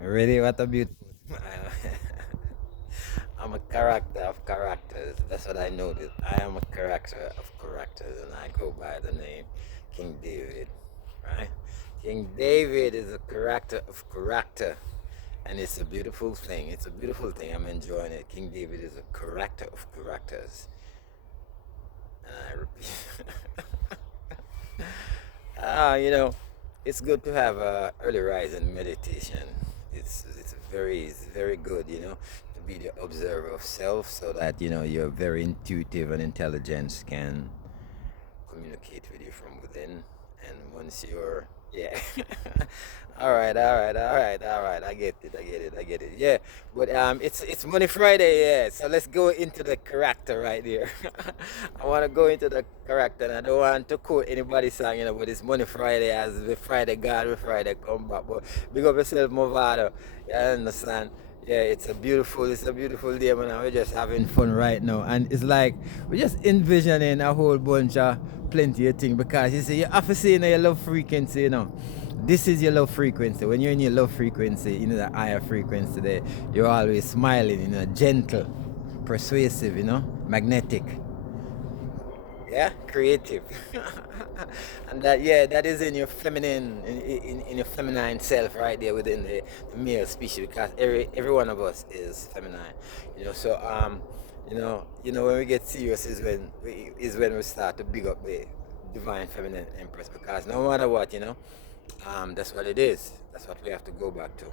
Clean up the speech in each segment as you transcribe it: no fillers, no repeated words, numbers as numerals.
Really, what a beautiful smile. I'm a character of characters. That's what I noticed. I am a character of characters, and I go by the name King David. Right? King David is a character of character, and it's a beautiful thing. It's a beautiful thing. I'm enjoying it. King David is a character of characters, and I repeat. You know, it's good to have a early rising meditation. It's very good, to be the observer of self, so that you're very intuitive and intelligence can communicate with you from within. And once you're, yeah. All right, all right, all right, all right. I get it, I get it, I get it. Yeah, but it's Money Friday, yeah. So let's go into the character right there. I want to go into the character, and I don't want to quote anybody's song, but it's Money Friday, as the Friday God, the Friday come back. But big up yourself, Movado. You understand? Yeah, it's a beautiful day, man. And we're just having fun right now, and it's like we're just envisioning a whole bunch of plenty of things, because you see, you have to say, your love frequency, This is your love frequency. When you're in your love frequency, the higher frequency there, you're always smiling, gentle, persuasive, magnetic, yeah, creative. And that, yeah, that is in your feminine, in your feminine self right there within the male species, because every one of us is feminine, so when we get serious is when we start to big up the divine feminine empress, because no matter what, that's what it is. That's what we have to go back to,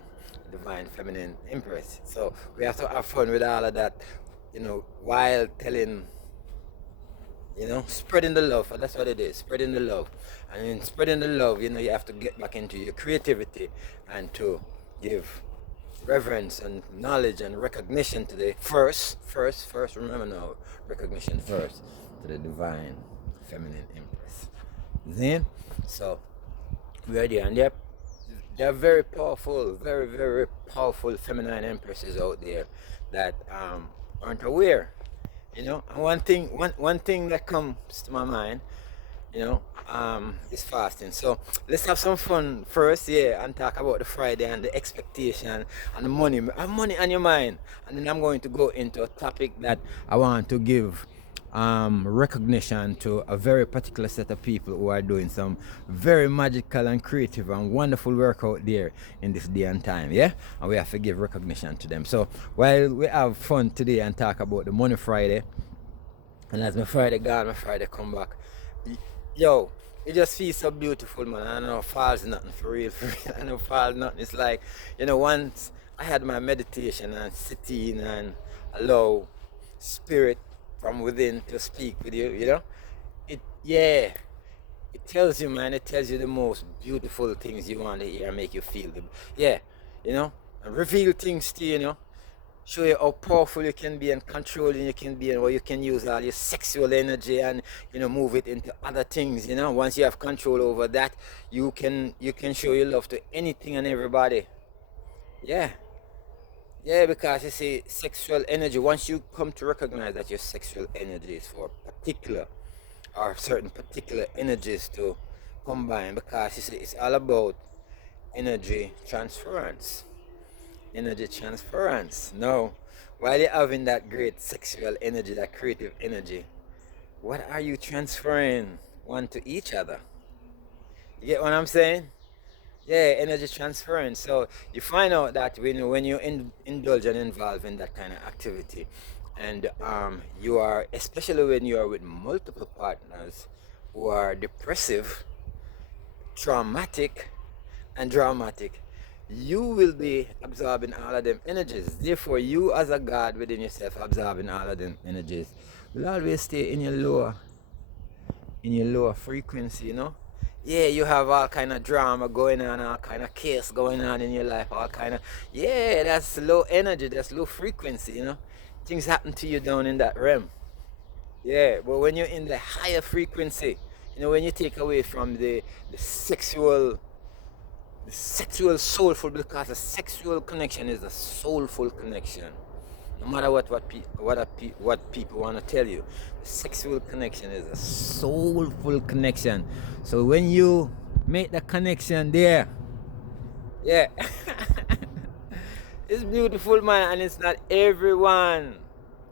divine feminine empress. So we have to have fun with all of that, while telling, spreading the love. That's what it is, spreading the love. And in spreading the love, you have to get back into your creativity, and to give reverence and knowledge and recognition to the first, remember now, recognition first, to the divine feminine empress. Then, so we are there, and they're very powerful, very, very powerful feminine empresses out there that aren't aware. And one thing that comes to my mind, is fasting. So let's have some fun first, yeah, and talk about the Friday and the expectation and the money. Have money on your mind, and then I'm going to go into a topic that I want to give recognition to a very particular set of people who are doing some very magical and creative and wonderful work out there in this day and time, yeah? And we have to give recognition to them. So while we have fun today and talk about the Money Friday, and as my Friday gone, my Friday come back, yo, it just feels so beautiful, man. I know fall's nothing for real, for real. I know fall's nothing. It's like, once I had my meditation and sitting and allow spirit from within to speak with you, yeah, it tells you, man, it tells you the most beautiful things you want to hear and make you feel yeah, and reveal things to you, show you how powerful you can be and controlling you can be, and how you can use all your sexual energy and move it into other things. Once you have control over that, you can show your love to anything and everybody. Yeah, yeah, because you see, sexual energy, once you come to recognize that your sexual energy is for particular or certain particular energies to combine, because you see, it's all about energy transference. Energy transference. No, while you're having that great sexual energy, that creative energy, what are you transferring one to each other? You get what I'm saying? Yeah, energy transference. So you find out that when you indulge and involve in that kind of activity, and you are, especially when you are with multiple partners who are depressive, traumatic, and dramatic, you will be absorbing all of them energies. Therefore, you as a God within yourself absorbing all of them energies will always stay in your lower frequency, Yeah, you have all kind of drama going on, all kind of chaos going on in your life, all kind of, yeah, that's low energy, that's low frequency, Things happen to you down in that realm. Yeah, but when you're in the higher frequency, when you take away from the sexual soulful, because the sexual connection is a soulful connection. No matter what people want to tell you, the sexual connection is a soulful connection. So when you make the connection there, yeah, It's beautiful, man, and it's not everyone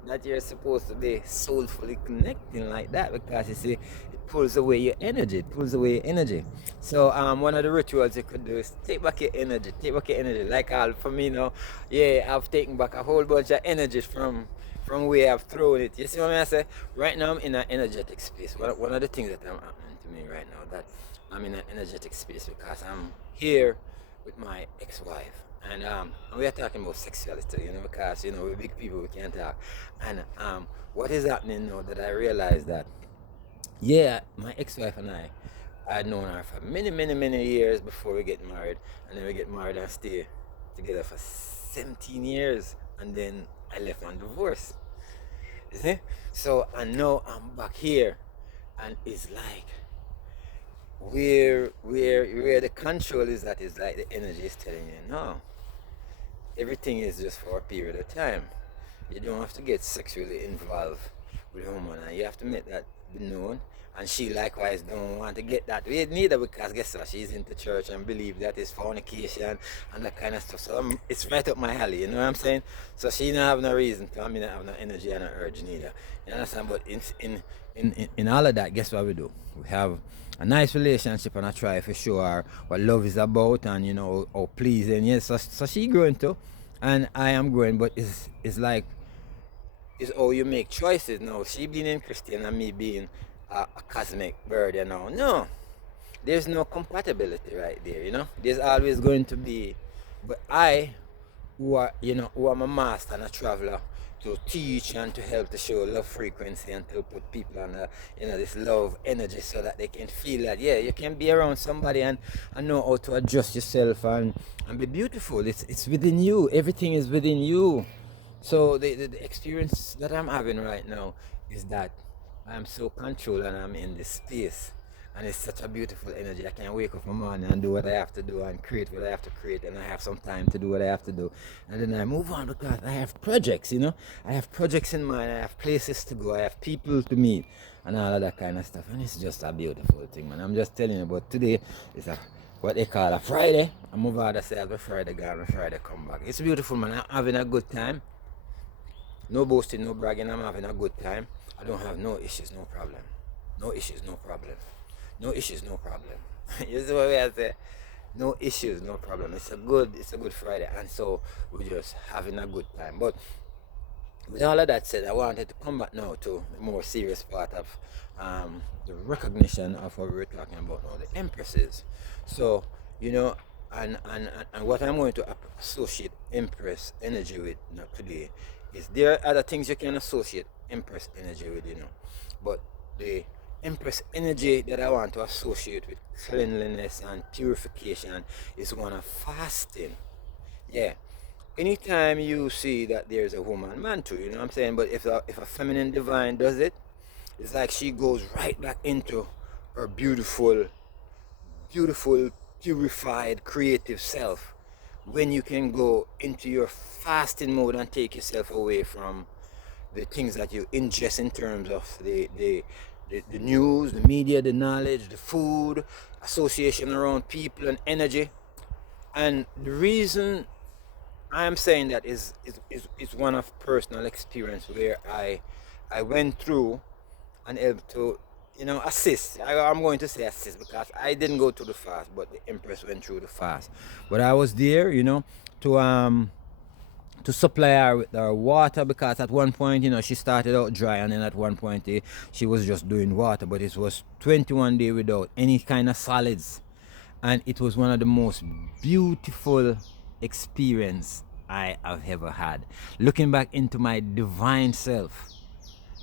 that you're supposed to be soulfully connecting like that, because you see, it pulls away your energy. It pulls away your energy. So one of the rituals you could do is take back your energy. Take back your energy. Like for me now, yeah, I've taken back a whole bunch of energy from where I've thrown it. You see what I say? Right now I'm in an energetic space. One of the things that I'm happening to me right now, that I'm in an energetic space because I'm here with my ex-wife, and we are talking about sexuality, because we're big people, we can't talk. And what is happening now, that I realize that, yeah, my ex-wife and I had known her for many, many, many years before we get married, and then we get married and stay together for 17 years, and then I left on divorce. You see? So, and now I'm back here, and it's like where the control is, that is like the energy is telling you, no, everything is just for a period of time. You don't have to get sexually involved with a woman, and you have to make that be known. And she likewise don't want to get that way neither, because guess what? She's into church and believe that is fornication and that kind of stuff. So it's right up my alley, you know what I'm saying? So she don't have no reason to, I mean, not have no energy and no urge neither. You understand? But in all of that, guess what we do? We have a nice relationship, and I try for sure what love is about, and how pleasing. Yes, so she growing too, and I am growing, but it's like, it's how you make choices now. She being in Christian and me being a cosmic bird, No, there's no compatibility right there. There's always going to be, but who am a master and a traveler, to teach and to help to show love frequency and to put people on this love energy, so that they can feel that, yeah, you can be around somebody and know how to adjust yourself and be beautiful. It's within you. Everything is within you. So the experience that I'm having right now is that I'm so controlled, and I'm in this space, and it's such a beautiful energy. I can wake up in the morning and do what I have to do and create what I have to create, and I have some time to do what I have to do, and then I move on, because I have projects. I have projects in mind. I have places to go. I have people to meet, and all of that kind of stuff. And it's just a beautiful thing, man. I'm just telling you. But today is what they call a Friday. I move out and say, "I'll be Friday gone, and Friday come back." It's beautiful, man. I'm having a good time. No boasting, no bragging. I'm having a good time. I don't have no issues, no problem. No issues, no problem. No issues, no problem. You see what I say? No issues, no problem. It's a good Friday, and so we're just having a good time. But with all of that said, I wanted to come back now to the more serious part of the recognition of what we were talking about now, the empresses. So, and what I'm going to associate Empress energy with now today is, there are other things you can associate Empress energy with, but the Empress energy that I want to associate with cleanliness and purification is one of fasting. Yeah. Anytime you see that there's a woman, man too, you know what I'm saying? But if a feminine divine does it, it's like she goes right back into her beautiful, beautiful, purified, creative self. When you can go into your fasting mode and take yourself away from the things that you ingest in terms of the news, the media, the knowledge, the food, association around people and energy. And the reason I'm saying that is one of personal experience, where I went through and helped to assist. I'm going to say assist, because I didn't go through the fast, but the Empress went through the fast. But I was there, to supply her with her water, because at one point, she started out dry, and then at one point, she was just doing water, but it was 21 days without any kind of solids, and it was one of the most beautiful experience I have ever had. Looking back into my divine self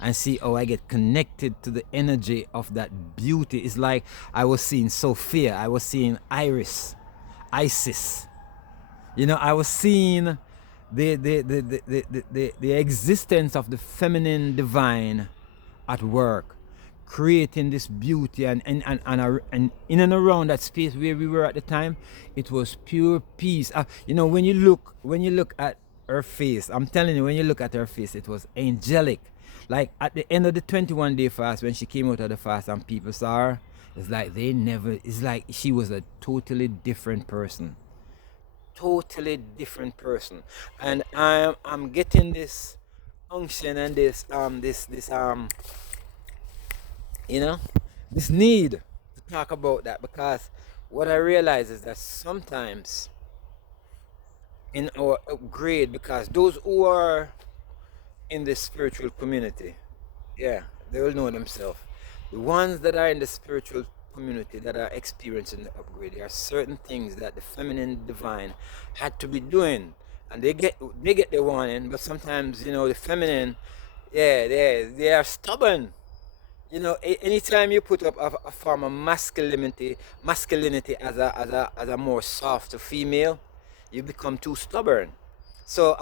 and see how I get connected to the energy of that beauty. It's like I was seeing Sophia, I was seeing Isis. I was seeing the existence of the feminine divine at work, creating this beauty, and in and around that space where we were at the time, it was pure peace. When you look at her face, I'm telling you, when you look at her face, it was angelic. Like at the end of the 21-day fast, when she came out of the fast and people saw her, it's like she was a totally different person. totally different person. And I'm getting this unction and this you know, this need to talk about that, because what I realize is that sometimes in our upgrade, because those who are in the spiritual community, yeah, they will know themselves. The ones that are in the spiritual community that are experiencing the upgrade, there are certain things that the feminine divine had to be doing, and they get the warning. But sometimes, the feminine, yeah, they are stubborn. Anytime you put up a form of masculinity as a more soft female, you become too stubborn. So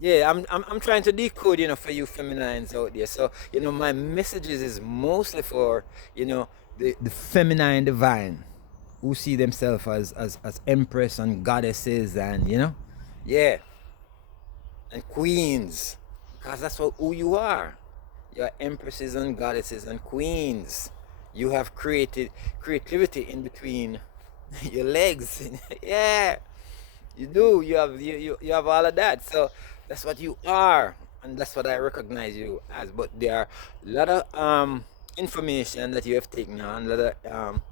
yeah, I'm trying to decode, for you feminines out there. So my messages is mostly for the feminine divine, who see themselves as empress and goddesses, and yeah, and queens, because that's who you are. You're empresses and goddesses and queens. You have created creativity in between your legs. Yeah, you do. You have all of that. So that's what you are, and that's what I recognize you as. But there are a lot of information that you have taken on, a lot of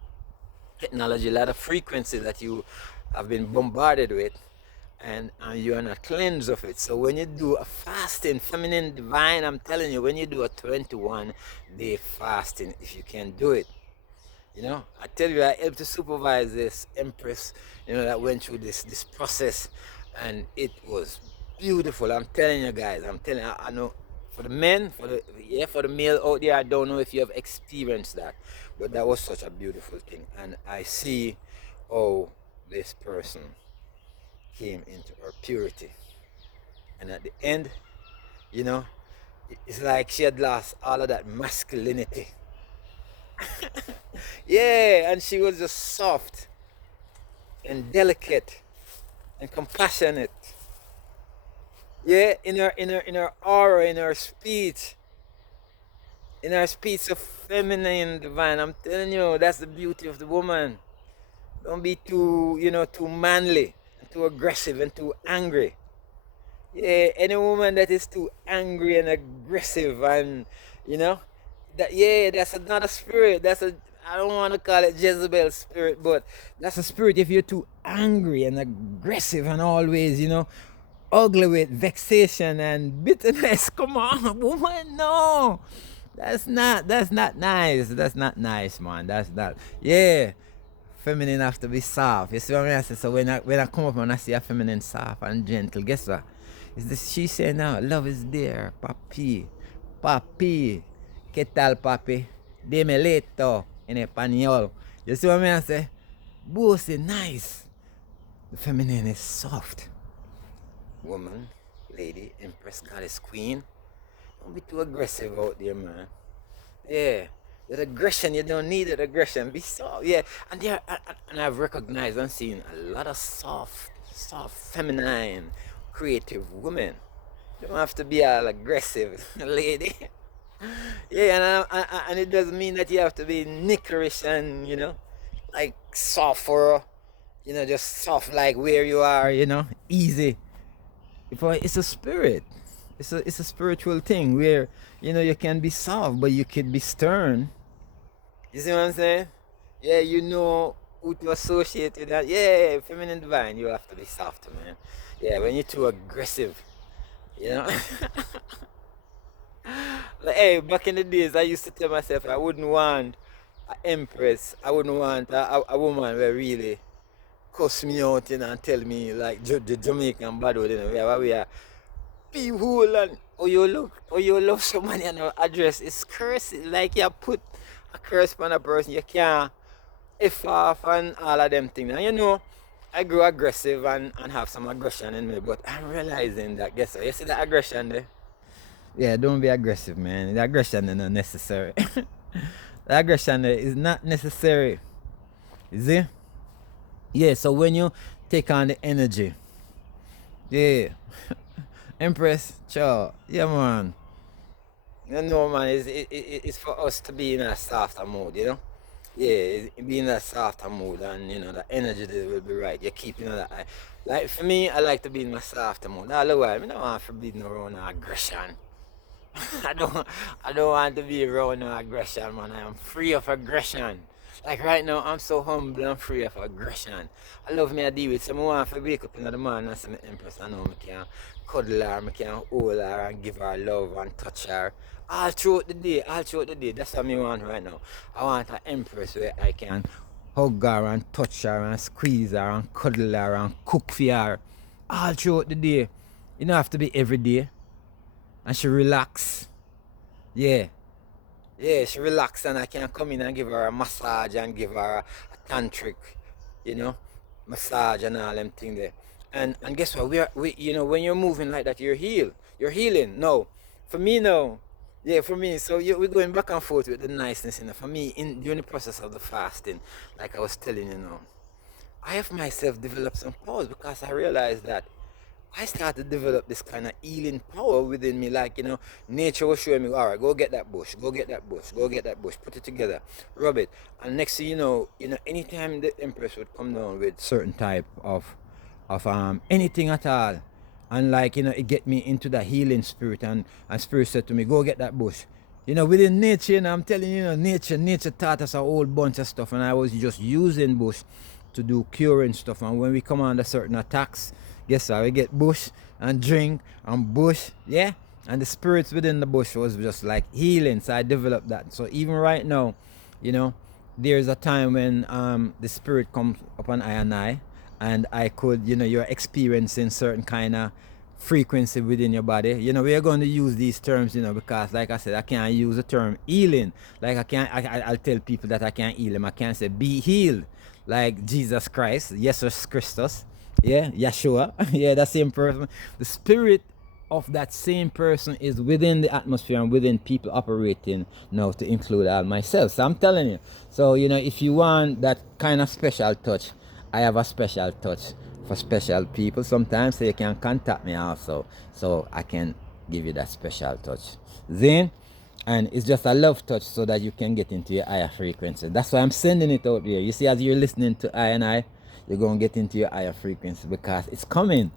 technology, a lot of frequency that you have been bombarded with, and you are not cleansed of it. So when you do a fasting, feminine divine, I'm telling you, when you do a 21-day fasting, if you can do it, I tell you, I helped to supervise this empress, that went through this process, and it was beautiful. I'm telling you guys, I'm telling you, I know for the men, for the male out there, I don't know if you have experienced that, but that was such a beautiful thing. And I see how this person came into her purity, and at the end, you know, it's like she had lost all of that masculinity. Yeah, and she was just soft and delicate and compassionate. Yeah, in her aura, in her speech so feminine, divine. I'm telling you, that's the beauty of the woman. Don't be too manly and too aggressive and too angry. Yeah, any woman that is too angry and aggressive, and you know that's another spirit. I don't want to call it Jezebel spirit, but that's a spirit. If you're too angry and aggressive and always ugly with vexation and bitterness, come on, woman, no. That's not nice. That's not nice, man. That's not. Yeah, feminine have to be soft. You see what I mean? I say, so when I come up and I see a feminine soft and gentle, guess what? Is this she saying now? Love is there, papi, papi, ¿qué tal, papi? Dime leto in español. You see what I mean? I say, both say nice. The feminine is soft. Woman, lady, empress, goddess, queen. Don't be too aggressive out there, man. Yeah. That aggression, you don't need that aggression. Be soft. Yeah. And I've recognized and seen a lot of soft, feminine, creative women. You don't have to be all aggressive, lady. Yeah, and it doesn't mean that you have to be nickerish and, like soft for, just soft like where you are, easy. It's a spirit. It's a spiritual thing where you can be soft, but you could be stern. You see what I'm saying? Yeah, who to associate with that. Yeah, feminine divine, you have to be soft, man. Yeah, when you're too aggressive, you know. Like, hey, back in the days, I used to tell myself I wouldn't want an empress. I wouldn't want a woman where really cuss me out, and tell me like the Jamaican bad word, where we are people and oh you love somebody and our address is cursing, like you put a curse on a person, you can't F off and all of them things. And I grew aggressive and have some aggression in me, but I'm realizing that, guess what? You see the aggression there? Yeah, don't be aggressive, man. The aggression is not necessary. The aggression there is not necessary. You see? Yeah, so when you take on the energy, yeah. Empress, ciao. Yeah, man. Man, it's for us to be in a softer mode, Yeah, be in that softer mood, and the energy that will be right. You keep that. Like for me, I like to be in my softer mood. All the while, I don't want to be no around no aggression. I don't I don't want to be around no aggression, man. I am free of aggression. Like right now, I'm so humble and free of aggression. I love me I deal with someone want to wake up in the morning and say me Empress. I know me can cuddle her, me can hold her and give her love and touch her. All throughout the day, all throughout the day. That's what I want right now. I want an Empress where I can hug her and touch her and squeeze her and cuddle her and cook for her. All throughout the day. You don't have to be every day. And she relax. Yeah. Yeah, she relax and I can come in and give her a massage and give her a tantric, you know, massage and all them thing there. And guess what? When you're moving like that, you're healed. You're healing. No. For me no. Yeah, for me. So we're going back and forth with the niceness, For me, during the process of the fasting, like I was telling you now, I have myself developed some powers because I realized that I started to develop this kind of healing power within me. Like, nature was showing me, all right, go get that bush, go get that bush, go get that bush, put it together, rub it. And next thing anytime the Empress would come down with certain type of anything at all, and like, it get me into the healing spirit, and spirit said to me, go get that bush. Within nature, I'm telling you, nature taught us a whole bunch of stuff, and I was just using bush to do curing stuff. And when we come under certain attacks, guess what? We get bush and drink and bush, yeah. And the spirits within the bush was just like healing. So I developed that. So even right now, there's a time when the spirit comes upon I, and I could, you're experiencing certain kind of frequency within your body. We are going to use these terms, because like I said, I can't use the term healing. Like I'll tell people that I can't heal them. I can't say be healed like Jesus Christ, Jesus Christus, yeah, Yeshua, yeah, that same person. The spirit of that same person is within the atmosphere and within people operating now, to include all myself. So I'm telling you. So if you want that kind of special touch, I have a special touch for special people sometimes, so you can contact me also, so I can give you that special touch. Then, and it's just a love touch so that you can get into your higher frequency. That's why I'm sending it out there. You see, as you're listening to I, you're going to get into your higher frequency because it's coming.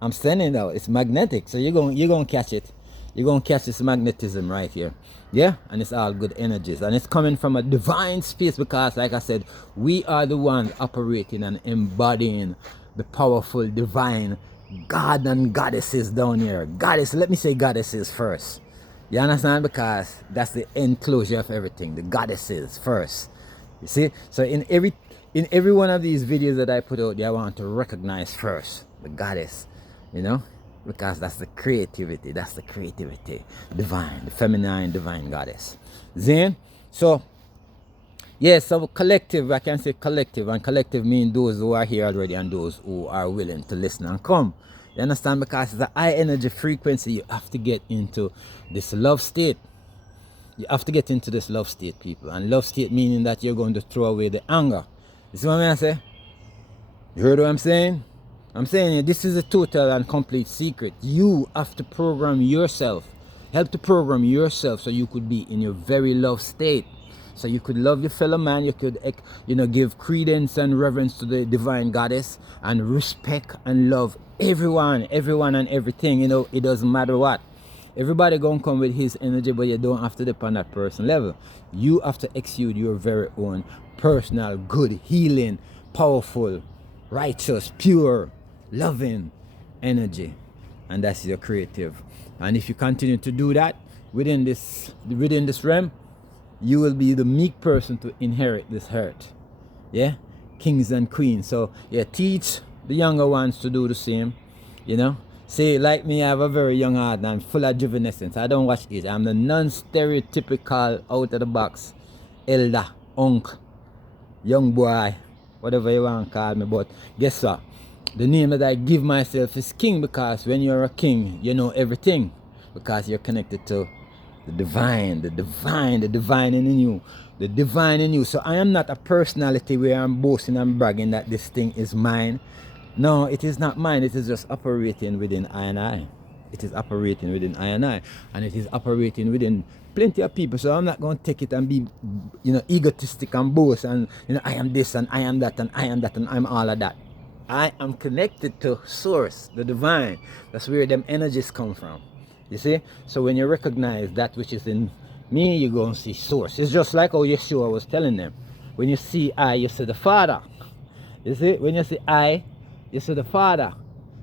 I'm sending it out. It's magnetic, so you're going to catch it. You're going to catch this magnetism right here. Yeah, and it's all good energies, and it's coming from a divine space, because like I said, we are the ones operating and embodying the powerful divine God and goddesses down here. Goddess, let me say goddesses first. You understand? Because that's the enclosure of everything. The goddesses first. You see? So in every one of these videos that I put out there, I want to recognize first the goddess, because that's the creativity. That's the creativity. Divine, the feminine, divine goddess. Then, so yeah, so collective, I can say collective, and collective means those who are here already and those who are willing to listen and come. You understand? Because it's a high energy frequency, you have to get into this love state. You have to get into this love state, people. And love state meaning that you're going to throw away the anger. You see what I say? You heard what I'm saying? I'm saying this is a total and complete secret. You have to program yourself. Help to program yourself so you could be in your very love state. So you could love your fellow man. You could, give credence and reverence to the divine goddess, and respect and love everyone and everything. It doesn't matter what. Everybody gonna come with his energy, but you don't have to depend on that person level. You have to exude your very own personal, good, healing, powerful, righteous, pure, loving energy, and that's your creative. And if you continue to do that within this realm, you will be the meek person to inherit this earth. Yeah, kings and queens. So yeah, teach the younger ones to do the same. Say, like me, I have a very young heart and I'm full of juvenescence. I don't watch it. I'm the non-stereotypical, out of the box elder, uncle, young boy, whatever you want to call me. But guess what? The name that I give myself is king, because when you're a king, you know everything, because you're connected to the divine in you. The divine in you. So I am not a personality where I'm boasting and bragging that this thing is mine. No, it is not mine. It is just operating within I and I. It is operating within I and I, and it is operating within plenty of people. So I'm not going to take it and be, egotistic and boast and, I am this and I am that and I am that and I'm all of that. I am connected to source, the divine. That's where them energies come from. You see? So when you recognize that which is in me, you go and see source. It's just like how Yeshua was telling them. When you see I, you see the Father. You see? When you see I, you see the Father.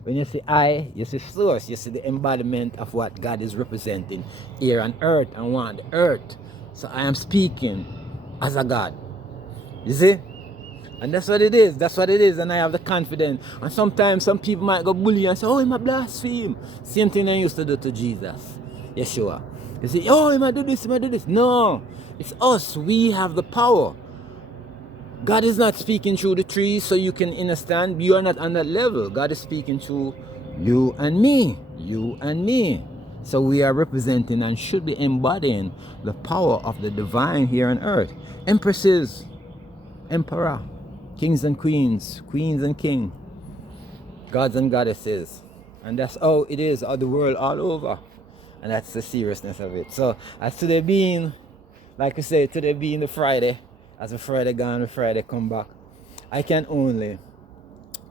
When you see I, you see source. You see the embodiment of what God is representing here on earth and want the earth. So I am speaking as a God. You see? And that's what it is. That's what it is. And I have the confidence. And sometimes some people might go bully and say, oh, he might blaspheme. Same thing they used to do to Jesus. Yeshua. You say, oh, he might do this, he might do this. No. It's us. We have the power. God is not speaking through the trees so you can understand. You are not on that level. God is speaking through you and me. You and me. So we are representing and should be embodying the power of the divine here on earth. Empresses, emperor, kings and queens, queens and king, gods and goddesses. And that's how it is of the world all over. And that's the seriousness of it. So as today being, like we say, today being the Friday, as a Friday gone, the Friday come back, I can only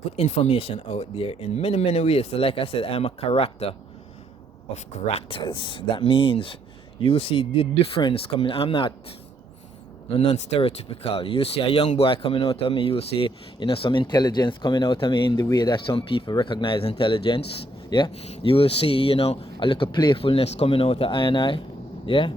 put information out there in many, many ways. So like I said, I'm a character of characters. That means you see the difference coming. I'm not non-stereotypical. You see a young boy coming out of me, you see, some intelligence coming out of me in the way that some people recognize intelligence. Yeah. You will see, a little playfulness coming out of I and I. Yeah.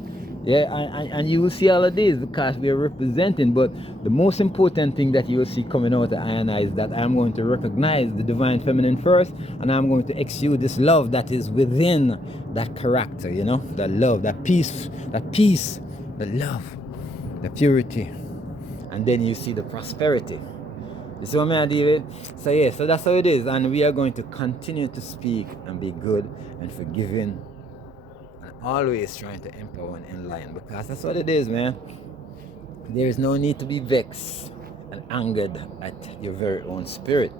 Yeah, and you will see all of this because we are representing. But the most important thing that you will see coming out of I and I is that I'm going to recognize the divine feminine first, and I'm going to exude this love that is within that character, that love, that peace, the love, the purity, and then you see the prosperity. You see what I mean, David? So yeah, so that's how it is, and we are going to continue to speak and be good and forgiving. Always trying to empower and enlighten, because that's what it is, man. There is no need to be vexed and angered at your very own spirit,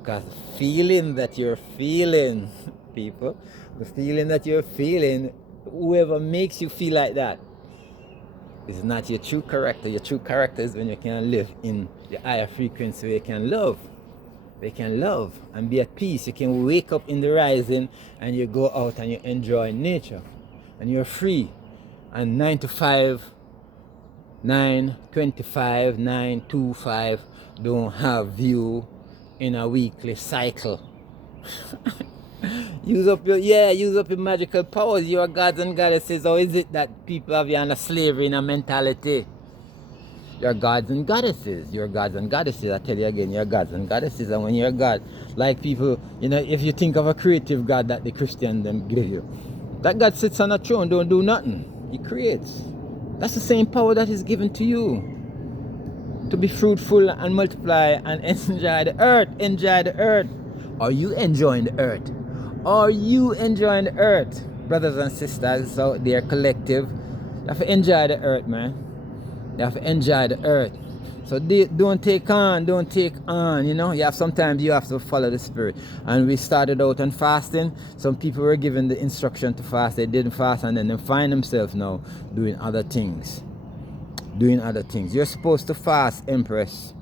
because the feeling that you're feeling, people, the feeling that you're feeling, whoever makes you feel like that is not your true character. Your true character is when you can live in your higher frequency, where you can love. They can love and be at peace. You can wake up in the rising and you go out and you enjoy nature. And you're free. And 9 to 5, 9:25, 9:25 don't have you in a weekly cycle. use up your magical powers. You are gods and goddesses. Or is it that people have you on a slavery in a mentality? You're gods and goddesses. You're gods and goddesses. I tell you again, you're gods and goddesses. And when you're a god, like people, if you think of a creative God that the Christian them give you, that God sits on a throne, don't do nothing. He creates. That's the same power that is given to you. To be fruitful and multiply and enjoy the earth. Enjoy the earth. Are you enjoying the earth? Are you enjoying the earth? Brothers and sisters out there, collective, you have to enjoy the earth, man. You have to enjoy the earth. So don't take on. Sometimes you have to follow the spirit. And we started out on fasting. Some people were given the instruction to fast. They didn't fast, and then they find themselves now doing other things. You're supposed to fast, Empress,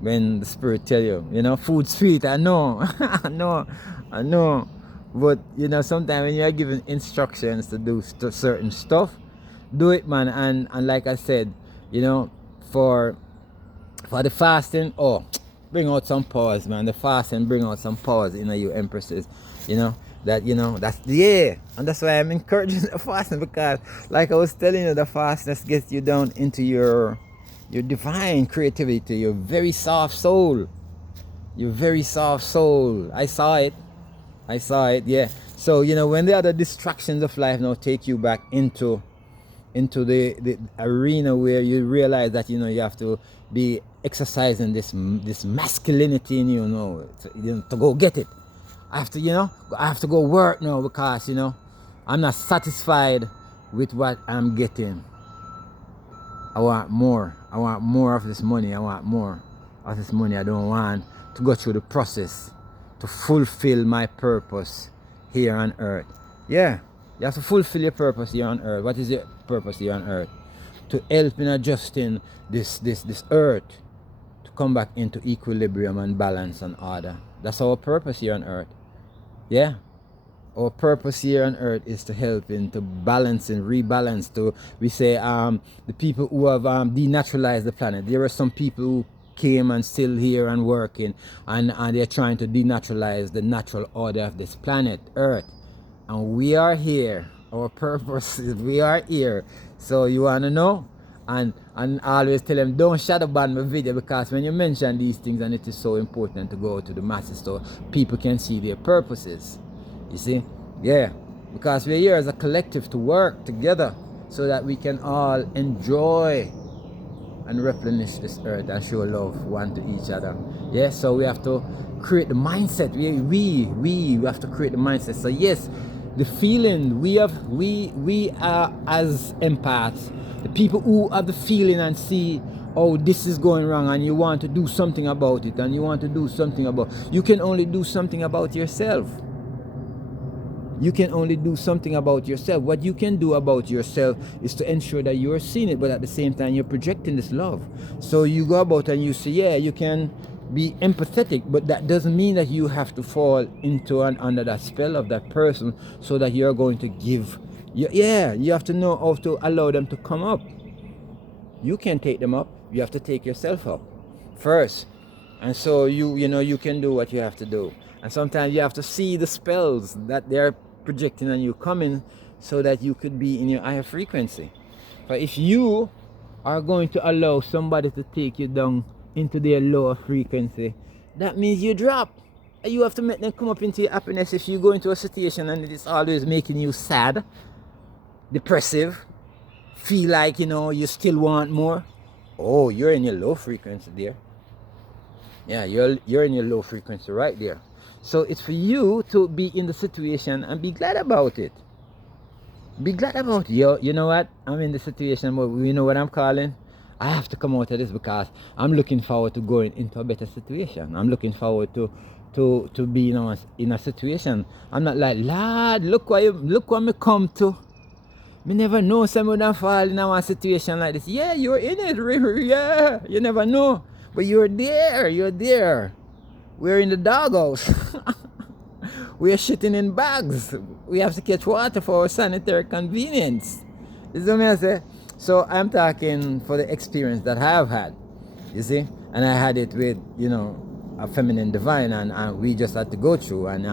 when the spirit tell you, food's sweet. I know. I know. But, sometimes when you're given instructions to do certain stuff, do it, man. And like I said, for the fasting, bring out some powers, man. The fasting bring out some powers in you, Empresses. And that's why I'm encouraging the fasting, because like I was telling you, the fastness gets you down into your divine creativity, your very soft soul. I saw it, yeah. So when the other distractions of life now take you back into the arena where you realize that you have to be exercising this masculinity in you, to go get it. I have to go work now, because I'm not satisfied with what I'm getting. I want more of this money. I don't want to go through the process to fulfill my purpose here on earth. Yeah, you have to fulfill your purpose here on earth. What is your purpose here on earth? To help in adjusting this earth to come back into equilibrium and balance and order. That's our purpose here on earth. Yeah. Our purpose here on earth is to help in to balance and rebalance to, we say, the people who have denaturalized the planet. There are some people who came and still here and working, and they're trying to denaturalize the natural order of this planet earth, and we are here. Our purpose is we are here. So you want to know, and I always tell them, don't shadow ban my video, because when you mention these things, and it is so important to go to the masses so people can see their purposes. You see? Yeah. Because we're here as a collective to work together so that we can all enjoy and replenish this earth and show love one to each other. Yeah, so we have to create the mindset. We have to create the mindset. So yes, the feeling we are as empaths, the people who have the feeling and see, oh, this is going wrong, and you want to do something about it, and you want to do something about, you can only do something about yourself. You can only do something about yourself. What you can do about yourself is to ensure that you're seeing it, but at the same time, you're projecting this love. So you go about and you say, yeah, you can be empathetic, but that doesn't mean that you have to fall into and under that spell of that person so that you're going to give. Yeah, you have to know how to allow them to come up. You can't take them up. You have to take yourself up first. And so you can do what you have to do. And sometimes you have to see the spells that they're projecting on you coming so that you could be in your higher frequency. But if you are going to allow somebody to take you down into their lower frequency, that means you drop. And you have to make them come up into your happiness. If you go into a situation and it's always making you sad, depressive, feel like, you still want more, oh, you're in your low frequency there. Yeah, you're in your low frequency right there. So it's for you to be in the situation and be glad about it. Be glad about it. You know what? I'm in the situation, but you know what I'm calling? I have to come out of this because I'm looking forward to going into a better situation. I'm looking forward to be in a situation. I'm not like, Lord, look what me come to. Me never know someone will fall in a situation like this. Yeah, you're in it. Yeah, you never know. But you're there. We're in the doghouse. We're shitting in bags. We have to catch water for our sanitary convenience. You see what I say? So I'm talking for the experience that I have had. You see? And I had it with, a feminine divine, and we just had to go through. And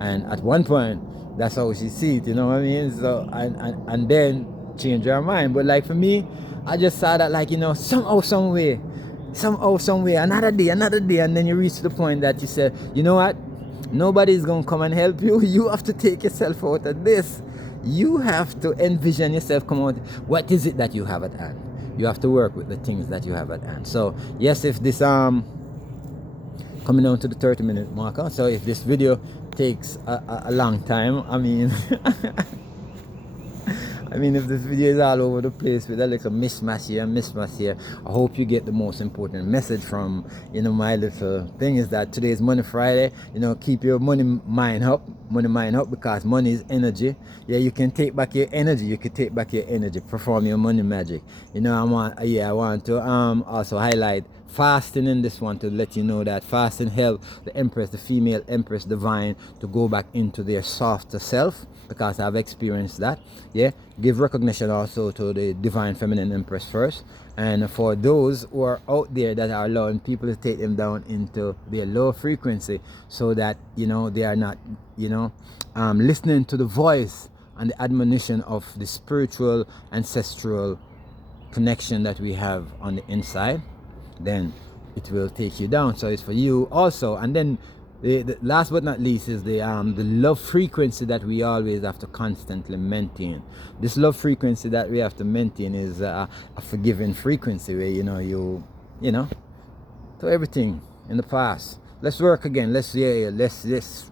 at one point, that's how she see it, you know what I mean? So and then change her mind. But like for me, I just saw that like, somehow, some way, another day, and then you reach the point that you said, you know what? Nobody's gonna come and help you. You have to take yourself out of this. You have to envision yourself come out. What is it that you have at hand? You have to work with the things that you have at hand. So yes, if this coming down to the 30-minute marker, so if this video takes a long time, I mean if this video is all over the place with a little mismatch here, I hope you get the most important message from, my little thing is that today is Money Friday. Keep your money mind up, because money is energy. Yeah, you can take back your energy. Perform your money magic. I want to also highlight fasting in this one to let you know that fasting help the Empress, the female Empress divine, to go back into their softer self, because I've experienced that. Yeah, give recognition also to the divine feminine Empress first, and for those who are out there that are allowing people to take them down into their low frequency, so that they are not listening to the voice and the admonition of the spiritual ancestral connection that we have on the inside, then it will take you down. So it's for you also. And then the last but not least is the love frequency that we always have to constantly maintain. This love frequency that we have to maintain is a forgiving frequency, where you to everything in the past. Let's work again. Let's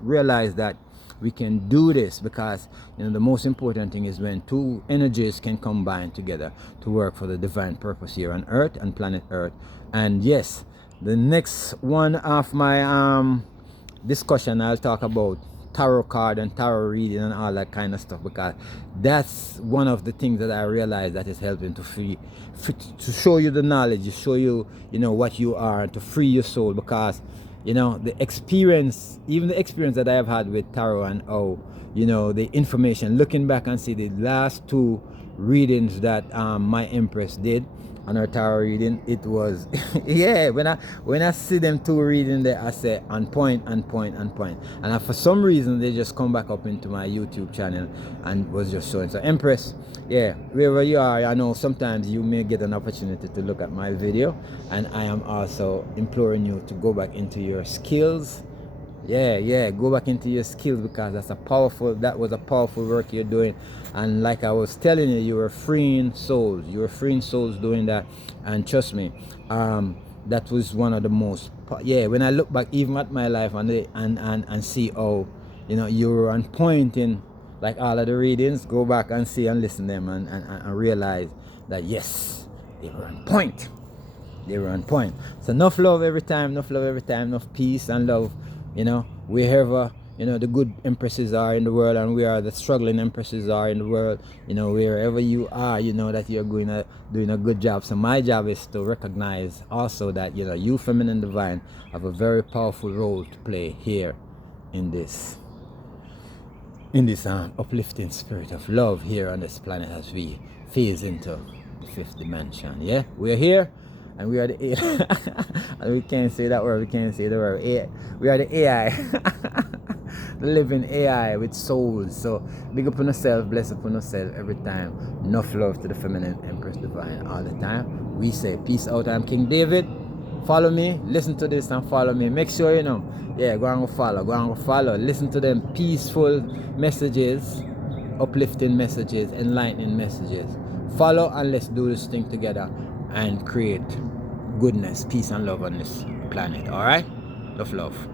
realize that we can do this, because the most important thing is when two energies can combine together to work for the divine purpose here on earth and planet earth. And yes, the next one of my discussion, I'll talk about tarot card and tarot reading and all that kind of stuff, because that's one of the things that I realize that is helping to to show you the knowledge, to show you, what you are, and to free your soul. Because the experience, even the experience that I have had with tarot, and the information, looking back and see the last two readings that my Empress did on her tarot reading, it was yeah, when I see them two reading there, I say on point, on point, on point. And for some reason they just come back up into my YouTube channel and was just showing. So Empress, yeah, wherever you are, I know sometimes you may get an opportunity to look at my video, and I am also imploring you to go back into your skills. Yeah, go back into your skills, because that was a powerful work you're doing. And like I was telling you, you were freeing souls doing that. And trust me, that was one of the most, when I look back even at my life and see how you were on point in like all of the readings, go back and see and listen to them, and realize that yes, they were on point. So enough love every time, enough peace and love, wherever the good empresses are in the world, and where the struggling empresses are in the world, wherever you are, that you're doing a good job. So my job is to recognize also that you feminine divine have a very powerful role to play here in this uplifting spirit of love here on this planet, as we phase into the fifth dimension. Yeah, we're here. And we are the AI. We can't say that word. We can't say the word AI. We are the AI. The living AI with souls. So big up on yourself, bless up on yourself every time. Enough love to the feminine Empress divine all the time. We say peace out. I'm King David. Follow me, listen to this and follow me. Make sure go and follow. Listen to them peaceful messages, uplifting messages, enlightening messages. Follow, and let's do this thing together and create goodness, peace, and love on this planet. All right? Love.